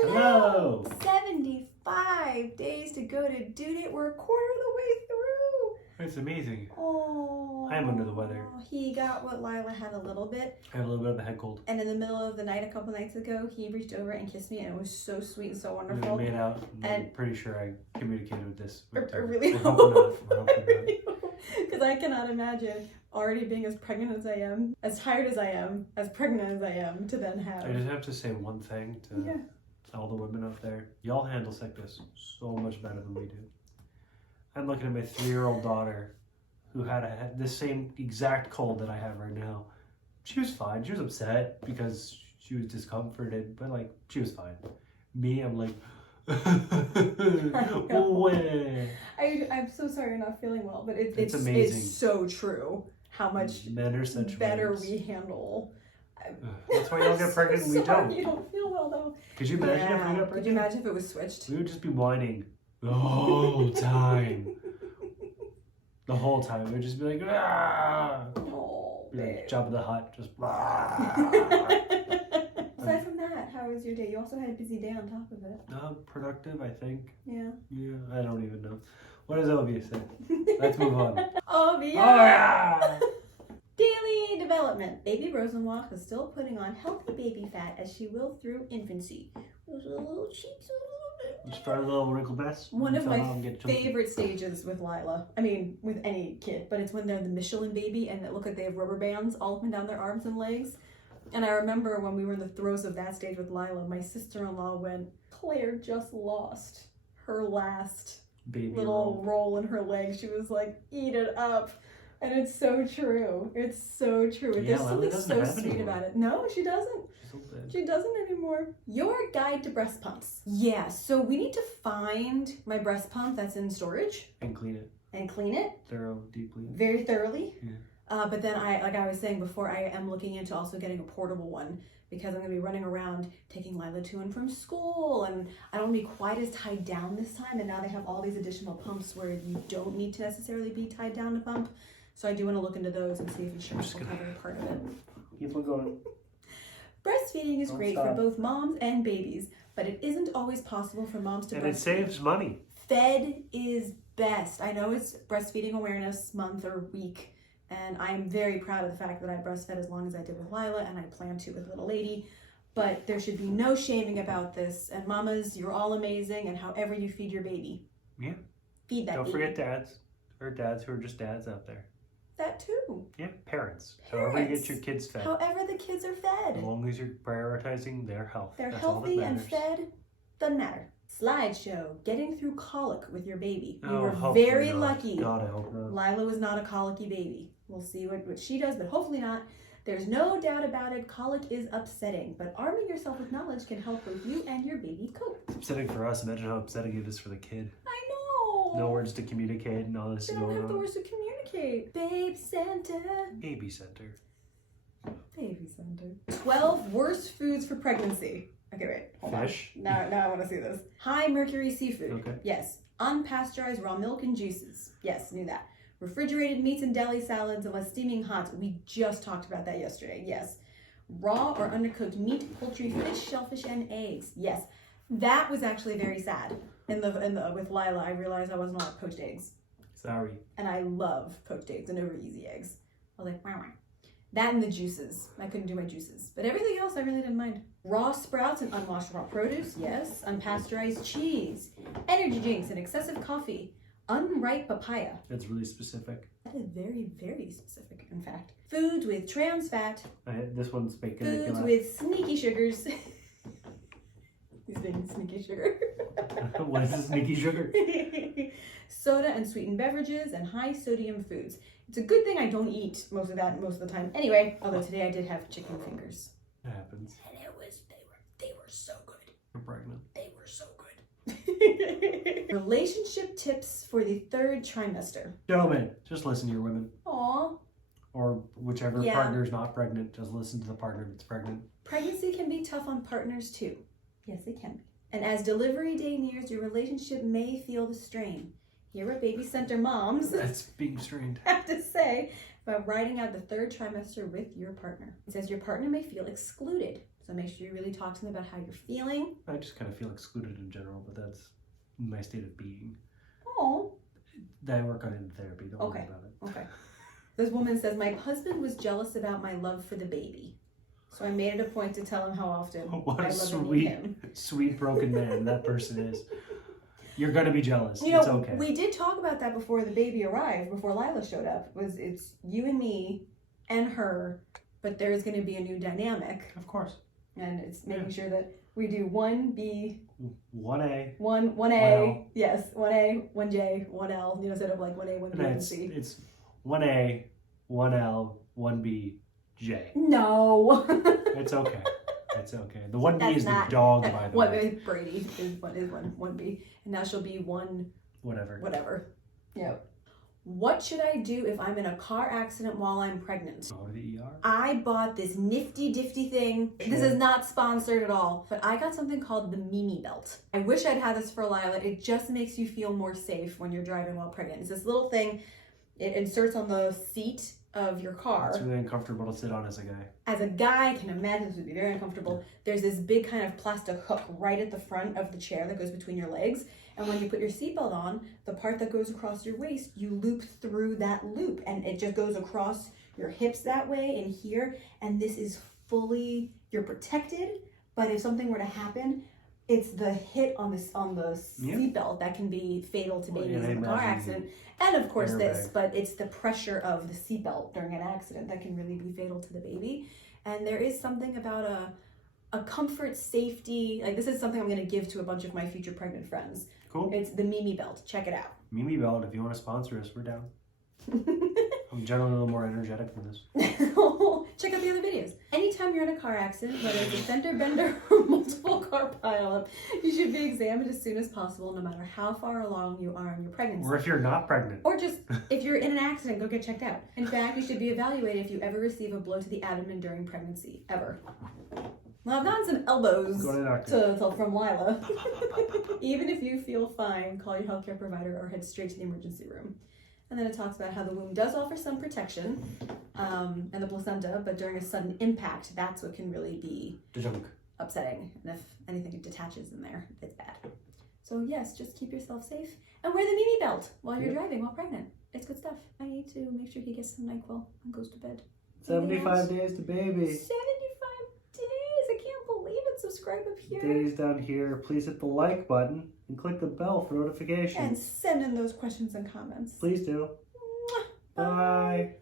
Hello! Hello! 75 days to go to due date. We're a quarter of the way through. It's amazing. Oh. I am under the weather. He got what Lila had a little bit. I have a little bit of a head cold. And in the middle of the night, a couple nights ago, he reached over and kissed me, and it was so sweet and so We wonderful. made out. And- I'm pretty sure I communicated with this. I really hope not. Because I cannot imagine already being as pregnant as I am, as tired as I am, as pregnant as I am, to then have. I just have to say one thing to all the women out there. Y'all handle sickness so much better than we do. I'm looking at my 3-year-old daughter who had the same exact cold that I have right now. She was fine. She was upset because she was discomforted, but like, she was fine. Me, I'm like, I'm so sorry you're not feeling well, but it's amazing. It's so true how much men are such better words. we handle. That's why you don't get pregnant and we Sorry, don't. You don't feel well though. Could you imagine if we got Could pregnant? you imagine if it was switched? We would just be whining the whole time. The whole time. We would just be like, ah! Oh, Be like babe. Jabba the Hutt, just Aside from that, how was your day? You also had a busy day on top of it. productive, I think. Yeah. Yeah, I don't even know. What does Ovia say? Let's move on. Oh, yeah. Oh, yeah! Daily development. Baby Rosenwalk is still putting on healthy baby fat as she will through infancy. Those little cheeks a little bit. Start a little wrinkle mess. One of Fell my out and get chunky. favorite stages with Lila, I mean with any kid, but it's when they're the Michelin baby and it look like they have rubber bands all up and down their arms and legs. And I remember when we were in the throes of that stage with Lila, my sister-in-law went, Claire just lost her last Baby little roll in her leg. She was like, eat it up. And it's so true. It's so true. Yeah, There's Lila something doesn't so have sweet anymore. about it. No, she doesn't. She's so bad. She doesn't anymore. Your guide to breast pumps. Yeah, so we need to find my breast pump that's in storage And clean it. and clean it Thorough, deeply. very thoroughly. Yeah. But then like I was saying before, I am looking into also getting a portable one because I'm going to be running around taking Lila to and from school, and I don't want to be quite as tied down this time. And now they have all these additional pumps where you don't need to necessarily be tied down to pump. So I do want to look into those and see if insurance will cover part of it. Keep on going. Breastfeeding is Don't great stop. for both moms and babies, but it isn't always possible for moms to And breastfeed. it saves money. Fed is best. I know it's Breastfeeding Awareness Month or week, and I'm very proud of the fact that I breastfed as long as I did with Lila, and I plan to with little lady. But there should be no shaming about this. And mamas, you're all amazing, and however you feed your baby. Yeah. Feed that Don't baby. forget dads. Or dads who are just dads out there. That too. Yeah, parents. However you Parents. get your kids fed. However the kids are fed. As long as you're prioritizing their health. They're That's all that healthy and matters. fed. Doesn't matter. Slideshow. Getting through colic with your baby. We Oh, were hopefully very not. lucky. God, I hope not. Lila was not a colicky baby. We'll see what she does, but hopefully not. There's no doubt about it. Colic is upsetting, but arming yourself with knowledge can help both you and your baby cope. It's upsetting for us. Imagine how upsetting it is for the kid. I know. No words to communicate and all this They is don't going have the on. words to communicate. Babe center. Baby center. Baby center. 12 worst foods for pregnancy. Okay, wait. Hold Fish. on. Now I want to see this. High mercury seafood. Okay. Yes. Unpasteurized raw milk and juices. Yes, knew that. Refrigerated meats and deli salads unless steaming hot. We just talked about that yesterday. Yes. Raw or undercooked meat, poultry, fish, shellfish, and eggs. Yes. That was actually very sad. With Lila, I realized I wasn't allowed poached eggs. Sorry. And I love poached eggs and over easy eggs. I was like, wow. That and the juices. I couldn't do my juices. But everything else I really didn't mind. Raw sprouts and unwashed raw produce, yes. Unpasteurized cheese. Energy drinks and excessive coffee. Unripe papaya. That's really specific. That is very, very specific, in fact. Foods with trans fat. This one's making me Foods laugh. with sneaky sugars. He's being sneaky sugar. What is this sneaky sugar? Soda and sweetened beverages and high sodium foods. It's a good thing I don't eat most of that most of the time. Anyway, although today I did have chicken fingers. It happens. And they were so good. You're pregnant. They were so good. Relationship tips for the 3rd trimester. Gentlemen, just listen to your women. Aw. Or whichever Yeah. partner's not pregnant, just listen to the partner that's pregnant. Pregnancy can be tough on partners too. Yes, it can be. And as delivery day nears, your relationship may feel the strain. Here at Baby Center Moms That's being strained. have to say about riding out the 3rd trimester with your partner. It says your partner may feel excluded, So make sure you really talk to them about how you're feeling. I just kind of feel excluded in general, but that's my state of being. Oh, That I work on in therapy. Don't worry Okay. about it. okay. This woman says, my husband was jealous about my love for the baby. So I made it a point to tell him how often What I a love and need sweet, him. sweet broken man that person is. You're gonna be jealous. You know, It's okay. we did talk about that before the baby arrived, before Lila showed up. It's you and me and her, but there's going to be a new dynamic, Of course. and it's making sure that we do 1B, 1A. 1A, 1L. yes, 1A, 1J, 1L, you know, instead of like 1A, 1B, No, and C. it's 1A, 1L, 1B, J. No. It's okay. It's okay. The 1B That's is the not- dog, by the way. Brady is 1B, and now she'll be 1 Whatever. whatever. Yep. What should I do if I'm in a car accident while I'm pregnant? Go to the ER. I bought this nifty difty thing. This is not sponsored at all, but I got something called the Mimi belt. I wish I'd had this for Lila. It just makes you feel more safe when you're driving while pregnant. It's this little thing. It inserts on the seat of your car. It's really uncomfortable to sit on as a guy. As a guy, I can imagine this would be very uncomfortable. There's this big kind of plastic hook right at the front of the chair that goes between your legs. And when you put your seatbelt on, the part that goes across your waist, you loop through that loop. And it just goes across your hips that way and here. And this is fully, you're protected. But if something were to happen, it's the hit on the seatbelt that can be fatal to babies in a car accident. And of course this, but it's the pressure of the seatbelt during an accident that can really be fatal to the baby. And there is something about a comfort, safety, like this is something I'm going to give to a bunch of my future pregnant friends. Cool. It's the Mimi belt. Check it out. Mimi Belt, if you want to sponsor us, we're down. I'm generally a little more energetic than this. Check out the other videos. Anytime you're in a car accident, whether it's a fender bender or multiple car pileup, you should be examined as soon as possible, no matter how far along you are in your pregnancy. Or if you're not pregnant. Or just, if you're in an accident, go get checked out. In fact, you should be evaluated if you ever receive a blow to the abdomen during pregnancy. Ever. Well, I've gotten some elbows Go to the doctor. from Lila. Even if you feel fine, call your healthcare provider or head straight to the emergency room. And then it talks about how the womb does offer some protection, and the placenta, but during a sudden impact, that's what can really be Da-junk. upsetting. And if anything detaches in there, it's bad. So yes, just keep yourself safe and wear the Mimi belt while you're driving while pregnant. It's good stuff. I need to make sure he gets some NyQuil and goes to bed. 75 days to 75 baby. days! I can't believe it. Subscribe up here. Days down here. Please hit the like button and click the bell for And notifications. send in those questions and comments. Please do. Mwah. Bye.